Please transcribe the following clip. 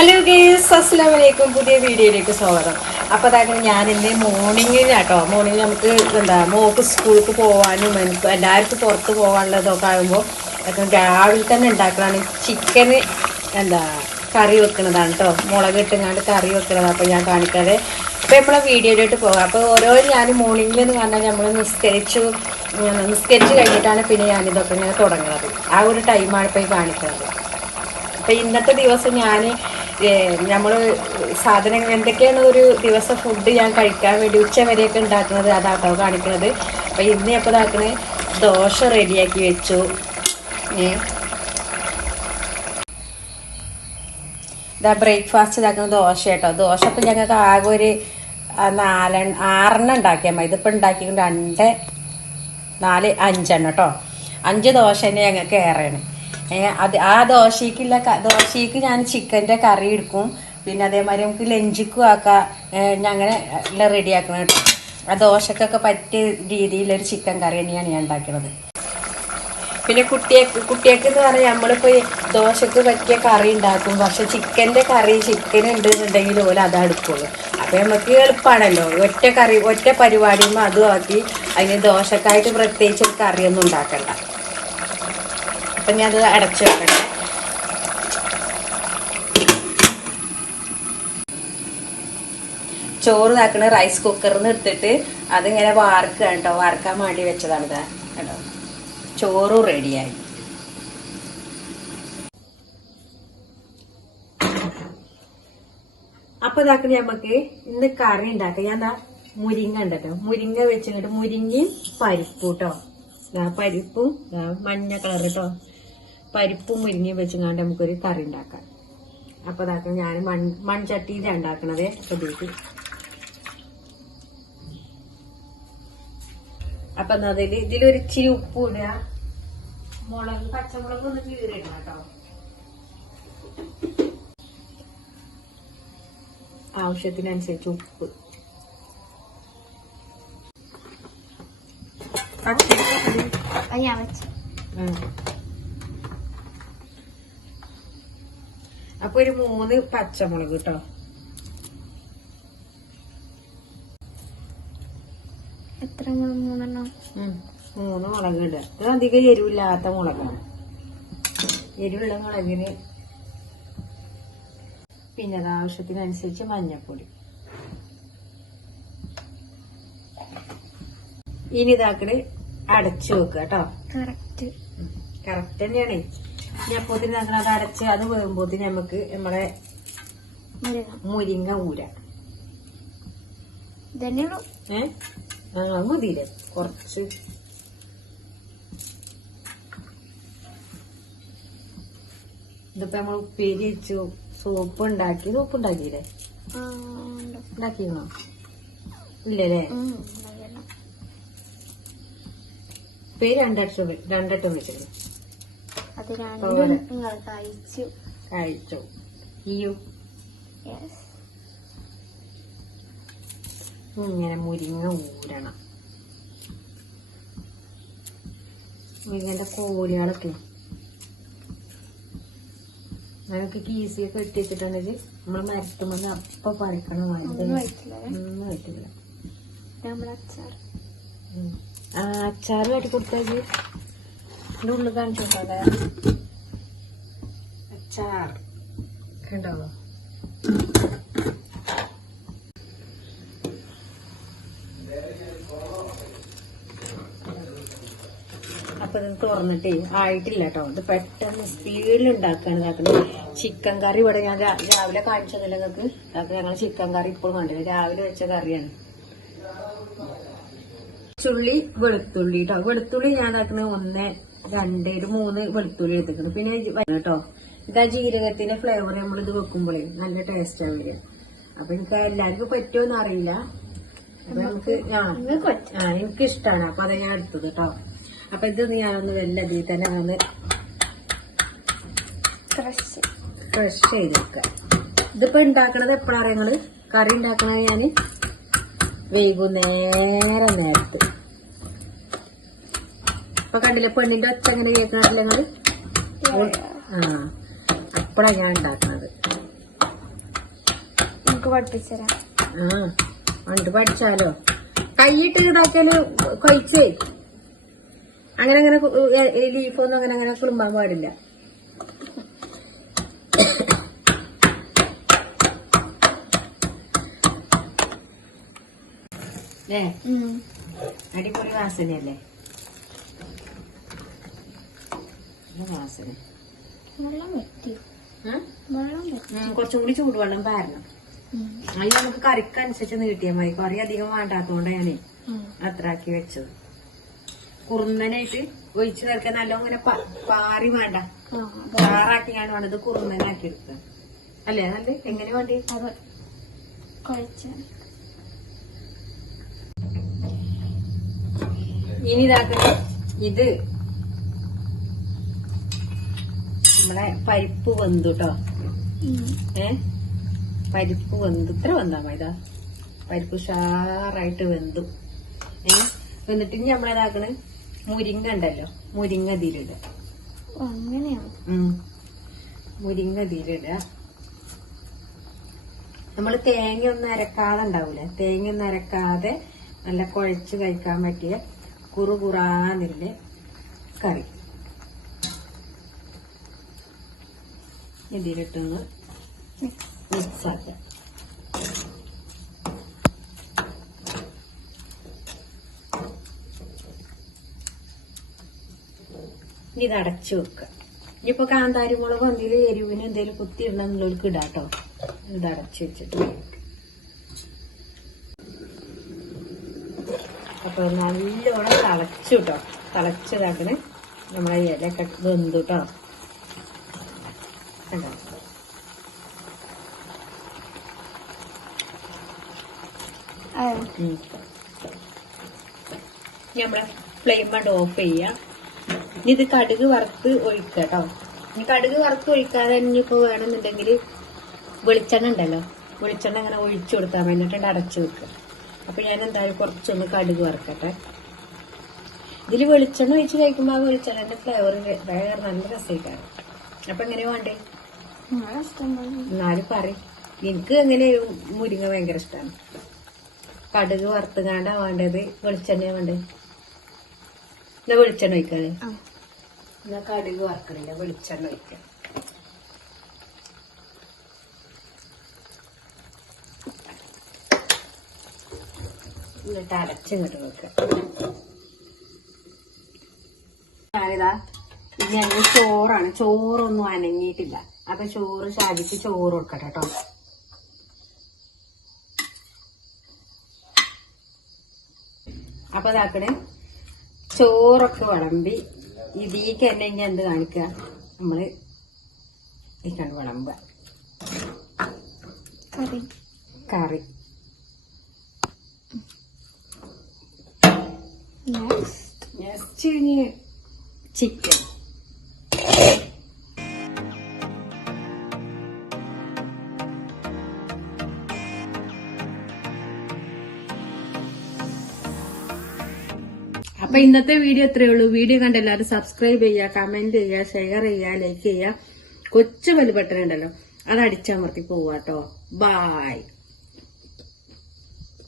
Hello guys അസ്സാം വലൈക്കും പുതിയ വീഡിയോയിലേക്ക് സ്വാഗതം. അപ്പോൾ അതായത് ഞാൻ മോർണിംഗ് മോർണിംഗിനാട്ടോ മോർണിംഗ് നമുക്ക് എന്താ മോക്ക് സ്കൂൾക്ക് പോകാനും എനിക്ക് എല്ലാവർക്കും പുറത്ത് പോകാനുള്ളതൊക്കെ ആകുമ്പോൾ രാവിലെ തന്നെ ഉണ്ടാക്കണതാണ് ചിക്കന് എന്താ കറി വെക്കുന്നതാണ് കേട്ടോ മുളക് ഇട്ടുങ്ങാണ്ട് കറി വെക്കുന്നതാണ്. അപ്പോൾ ഞാൻ കാണിക്കാതെ അപ്പോൾ നമ്മളെ വീഡിയോയിലോട്ട് പോകാം. അപ്പോൾ ഓരോ ഞാൻ മോർണിംഗിൽ എന്ന് പറഞ്ഞാൽ നമ്മൾ നിസ്കരിച്ചു നിസ്കരിച്ച് കഴിഞ്ഞിട്ടാണ് പിന്നെ ഞാനിതൊക്കെ ഇങ്ങനെ തുടങ്ങുന്നത് ആ ഒരു ടൈമാണ് ഇപ്പോൾ ഈ കാണിക്കുന്നത്. അപ്പോൾ ഇന്നത്തെ ദിവസം ഞാൻ നമ്മൾ സാധനങ്ങൾ എന്തൊക്കെയാണ് ഒരു ദിവസം ഫുഡ് ഞാൻ കഴിക്കാൻ വേണ്ടി ഉച്ച വരെയൊക്കെ ഉണ്ടാക്കുന്നത് അതാട്ടോ കാണിക്കുന്നത് അപ്പം ഇന്ന് എപ്പോൾ ഇതാക്കണേ ദോശ റെഡിയാക്കി വെച്ചു. ഇതാ ബ്രേക്ക്ഫാസ്റ്റ് ഇതാക്കുന്ന ദോശ കേട്ടോ. ദോശ ഇപ്പം ഞങ്ങൾക്ക് ആകെ ഒരു നാലെണ്ണ ആറെണ്ണം ഉണ്ടാക്കിയാൽ മതി. ഇതിപ്പോൾ ഉണ്ടാക്കിയിട്ട് രണ്ട് നാല് അഞ്ചെണ്ണം കേട്ടോ. അഞ്ച് ദോശ തന്നെ ഞങ്ങൾക്ക് ഏറെയാണ്. അത് ആ ദോശയ്ക്കുള്ള ദോശയ്ക്ക് ഞാൻ ചിക്കന്റെ കറി എടുക്കും. പിന്നെ അതേമാതിരി നമുക്ക് ലഞ്ചിക്കും ആക്കാം. ഞാൻ അങ്ങനെ എല്ലാം റെഡിയാക്കണം കേട്ടോ. ആ ദോശക്കൊക്കെ പറ്റിയ രീതിയിലൊരു ചിക്കൻ കറി തന്നെയാണ് ഞാൻ ഉണ്ടാക്കുന്നത് പിന്നെ കുട്ടിയെ കുട്ടിയൊക്കെ എന്ന് പറഞ്ഞാൽ നമ്മളിപ്പോൾ ദോശക്ക് പറ്റിയ കറി ഉണ്ടാക്കും. പക്ഷെ ചിക്കന്റെ കറി ചിക്കൻ ഉണ്ടെന്നുണ്ടെങ്കിൽ ഓല അതാ എടുക്കുള്ളൂ. അപ്പോൾ നമുക്ക് എളുപ്പമാണല്ലോ ഒറ്റ കറി ഒറ്റ പരിപാടിയുമ്പോൾ അതും ആക്കി അതിന് ദോശക്കായിട്ട് പ്രത്യേകിച്ച് ഒരു കറിയൊന്നും ഉണ്ടാക്കണ്ട. അപ്പം ഞാനത് അടച്ചു വെക്കട്ടെ. ചോറ് നാക്കണ റൈസ് കുക്കറിൽ നിന്ന് എടുത്തിട്ട് അതിങ്ങനെ വാർക്കുക കേട്ടോ വാർക്കാൻ വേണ്ടി വെച്ചതാണ് ഇതാ കേട്ടോ ചോറും റെഡിയായി അപ്പൊ ഇതാക്കണ നമുക്ക് ഇന്ന് കറി ഉണ്ടാക്കാം ഞാൻ എന്താ മുരിങ്ങ ഉണ്ടല്ലോ മുരിങ്ങ വെച്ചിട്ട് മുരിങ്ങയും പരിപ്പ് കേട്ടോ പരിപ്പും മഞ്ഞ കളർ കേട്ടോ പരിപ്പും മുരിങ്ങയും വെച്ചുകൊണ്ട് നമുക്കൊരു കറി ഉണ്ടാക്കാം. അപ്പൊ ഇതാക്കാം ഞാൻ മൺ മൺചട്ടിയിലാണ് ഉണ്ടാക്കണത്. അപ്പൊ ഇതിലേക്ക്. അപ്പൊ അതിൽ ഇതിലൊരു ഇച്ചിരി ഉപ്പ് ഇടുക മുളക് പച്ചമുളക് ഒന്ന് കീറിയിടണം കേട്ടോ. ആവശ്യത്തിനനുസരിച്ച് ഉപ്പ്. ഞാൻ വെച്ചു. അപ്പൊ ഒരു മൂന്ന് പച്ചമുളക് കേട്ടോ എത്ര മുളക്? മൂന്നെണ്ണം? മൂന്ന് മുളക് ഇടുക. ഇത് അധികം എരിവില്ലാത്ത മുളകാണ്. എരിവുള്ള മുളകിന് പിന്നെ അത് ആവശ്യത്തിനനുസരിച്ച് മഞ്ഞപ്പൊടി. ഇനി ഇതാക്കട് അടച്ചു വെക്കുക കേട്ടോ കറക്റ്റ്. കറക്റ്റ് തന്നെയാണ്. അപ്പോത്തിന് ഇതാക്കണ അത് അരച്ച് അത് വേകുമ്പോത്തിന് നമുക്ക് നമ്മളെ മുരിങ്ങ ഊര. ഏ? ആ മതിയില്ലേ? കുറച്ച്. ഇതിപ്പോ നമ്മൾ ഉപ്പേരി വെച്ചു. സൂപ്പ് ഉണ്ടാക്കി. സൂപ്പ് ഉണ്ടാക്കിയില്ലേ? ഉണ്ടാക്കിയോ ഉണ്ട്. ഇല്ലല്ലേ. ഉപ്പേരി രണ്ടട്ടം രണ്ടട്ടം വെച്ചിരുന്നു അത് രണ്ടും. നിങ്ങൾ കഴിച്ചു കഴിച്ചു ഈയു ഇങ്ങനെ മുരിങ്ങ ഊരണം. മുരിങ്ങന്റെ കോരികളൊക്കെ നമുക്ക് കീസിയൊക്കെ ഇട്ട് വെച്ചിട്ടുണ്ടെങ്കിൽ നമ്മൾ മരത്തുമ്പോൾ അപ്പൊ പറിക്കണം ഒന്നും പറ്റില്ല നമ്മുടെ അച്ചാർ ഉം. ആ അച്ചാറ് കാട്ടി കൊടുത്താൽ ഇതിന്റെ ഉള്ളിൽ അച്ചാർ. കണ്ടോ അപ്പൊ ഇത് തുറന്നിട്ടേ ആയിട്ടില്ല കേട്ടോ. ഇത് പെട്ടെന്ന് സ്പീഡിൽ ഉണ്ടാക്കാൻ ഇതാക്കുന്നത് ചിക്കൻ കറി ഇവിടെ ഞാൻ രാവിലെ കാണിച്ചതല്ലേ നിങ്ങൾക്ക്? ഞങ്ങൾ ചിക്കൻ കറി ഇപ്പോഴും കണ്ടില്ല. രാവിലെ വെച്ച കറിയാണ്. ചുള്ളി വെളുത്തുള്ളി കേട്ടോ വെളുത്തുള്ളി ഞാൻ ആക്കുന്നത് ഒന്ന് രണ്ട് ഒരു മൂന്ന് വെളുത്തുള്ളി എടുത്തിട്ടുണ്ട്. പിന്നെ കേട്ടോ ഇതാ ജീരകത്തിന്റെ ഫ്ലേവർ നമ്മൾ ഇത് വെക്കുമ്പോഴേ നല്ല ടേസ്റ്റ് ആവില്ല വരിക. അപ്പൊ എനിക്ക് എല്ലാവർക്കും പറ്റുമെന്ന് അറിയില്ല അപ്പൊ നമുക്ക് ആ എനിക്ക് ഇഷ്ടമാണ് അപ്പൊ അതാ ഞാൻ എടുത്തത് കേട്ടോ അപ്പൊ ഇത് ഞാനൊന്ന് വല്ല ഇതിൽ തന്നെ ഒന്ന് ക്രഷ് ചെയ്ത് വെക്കുക ഇതിപ്പോ ഉണ്ടാക്കണത് എപ്പോഴാണ് നിങ്ങൾ? കറി ഉണ്ടാക്കണത് ഞാൻ വൈകുന്നേരം നേരത്ത്. ഇപ്പൊ കണ്ടില്ലേ പെണ്ണിന്റെ ഒച്ച എങ്ങനെ കേൾക്കണില്ല നിങ്ങൾ? ആ അപ്പഴാ ഞാൻ ഉണ്ടാക്കണത്. നമുക്ക് പഠിപ്പിച്ചുതരാം. ആ ഉണ്ട് പഠിച്ചാലോ? കൈയിട്ട് ഇതാക്കിയാൽ കഴിച്ചേ അങ്ങനെ അങ്ങനെ ലീഫൊന്നും അങ്ങനെ അങ്ങനെ കുളുമ്പാൻ പാടില്ല. ഏ അടിപൊളി വാസനയല്ലേ? വെള്ളം കുറച്ചും കൂടി ചൂടുവെള്ളം പാരണം. അതിന് നമുക്ക് കറിക്കനുസരിച്ച് നീട്ടിയാൽ മതി. കറി അധികം വേണ്ടാത്തോണ്ട് ഞാനേ അത്ര ആക്കി വെച്ചത്. കുറുന്നനായിട്ട് ഒഴിച്ചു ചേർക്കാൻ നല്ല ഇങ്ങനെ പാറി വേണ്ട. പാറാക്കിയാണ് ഞാൻ വേണ്ടത് കുറുന്നനാക്കി എടുക്കുക അല്ലേ നല്ല എങ്ങനെ വേണ്ടി? ഇനി ഇതാക്കട്ടെ. ഇത് നമ്മളെ പരിപ്പ് വെന്തു കേട്ടോ ഏ? പരിപ്പ് വെന്തു. ഇത്ര വെന്താ മൈദ? പരിപ്പ് ഉഷാറായിട്ട് വെന്തു. ഏ? എന്നിട്ട് ഇനി നമ്മളേതാക്കണ് മുരിങ്ങ ഉണ്ടല്ലോ. മുരിങ്ങ തീരിട. മുരിങ്ങ തീരിട നമ്മൾ തേങ്ങ ഒന്നും അരക്കാതെ ഉണ്ടാവൂലേ? തേങ്ങ ഒന്നും അരക്കാതെ നല്ല കുഴച്ച് കഴിക്കാൻ പറ്റിയ കുറുകുറാന്നില്ല കറി. ഇതിലിട്ടൊന്ന് മിക്സ് ആക്കുക ഇനി ഇത് അടച്ചു വെക്കുക. ഇനിയിപ്പോ കാന്താരി മുളക് എന്തെങ്കിലും എരിവിന് എന്തെങ്കിലും കുത്തി ഇടണം എന്നുള്ളവർക്ക് ഇടാട്ടോ ഇത് അടച്ചു വെച്ചിട്ട്. അപ്പൊ നല്ലോണം തിളച്ചു കേട്ടോ. തിളച്ചതാക്കണ്. നമ്മളെ ഇലയൊക്കെ വെന്തു കേട്ടോ. നമ്മളെ ഫ്ലെയിം കണ്ട് ഓഫ് ചെയ്യാം. ഇനി ഇത് കടുക് വറുത്ത് ഒഴിക്കുക കേട്ടോ ഇനി കടുക് വറുത്ത് ഒഴിക്കാതെ ഇനിയിപ്പോ വേണമെന്നുണ്ടെങ്കിൽ വെളിച്ചെണ്ണ ഉണ്ടല്ലോ. വെളിച്ചെണ്ണ ഇങ്ങനെ ഒഴിച്ചു കൊടുത്താൽ എന്നിട്ട് അടച്ചു വെക്കുക അപ്പൊ ഞാൻ എന്തായാലും കുറച്ചൊന്ന് കടുക് വറുക്കട്ടെ. ഇതിൽ വെളിച്ചെണ്ണ ഒഴിച്ച് കഴിക്കുമ്പോൾ ആ വെളിച്ചെണ്ണ ഫ്ലേവർ വേറെ നല്ല രസമായിട്ടാണ് അപ്പൊ എങ്ങനെയാ വേണ്ടേ? എന്നാലും പറയും. എനിക്ക് എങ്ങനെ മുരിങ്ങ ഭയങ്കര ഇഷ്ടമാണ് കടുക് വറുത്തുകാണ്ടാ വേണ്ടത്. വെളിച്ചെണ്ണ വേണ്ടത്. എന്നാ വെളിച്ചെണ്ണ ഒഴിക്കാതെ എന്നാ കടുക് വറക്കണില്ല വെളിച്ചെണ്ണ ഒഴിക്ക. എന്നിട്ട് അടച്ചിങ്ങോട്ട് വെക്കാം. ഞാനിതാ ഞങ്ങൾ ചോറാണ്. ചോറൊന്നും അനങ്ങിയിട്ടില്ല. അപ്പൊ ചോറ് ശാലിക്ക് ചോറ് കൊടുക്കട്ടെ കേട്ടോ. അപ്പൊ ഇതാക്കണേ ചോറൊക്കെ വിളമ്പി ഇതിക്ക് തന്നെ ഇനി എന്ത് കാണിക്കുക? നമ്മൾ ഇക്കാണ് വിളമ്പ കറി. കറി. നെക്സ്റ്റ് നെക്സ്റ്റ് ഇനി ചിക്കൻ അപ്പൊ ഇന്നത്തെ വീഡിയോ ഇത്രയേ ഉള്ളൂ. വീഡിയോ കണ്ട എല്ലാവരും സബ്സ്ക്രൈബ് ചെയ്യുക കമന്റ് ചെയ്യുക ഷെയർ ചെയ്യുക ലൈക്ക് ചെയ്യുക. കൊച്ചു വലുപെട്ടനുണ്ടല്ലോ അത് അടിച്ചമർത്തി പോവാട്ടോ ബായ്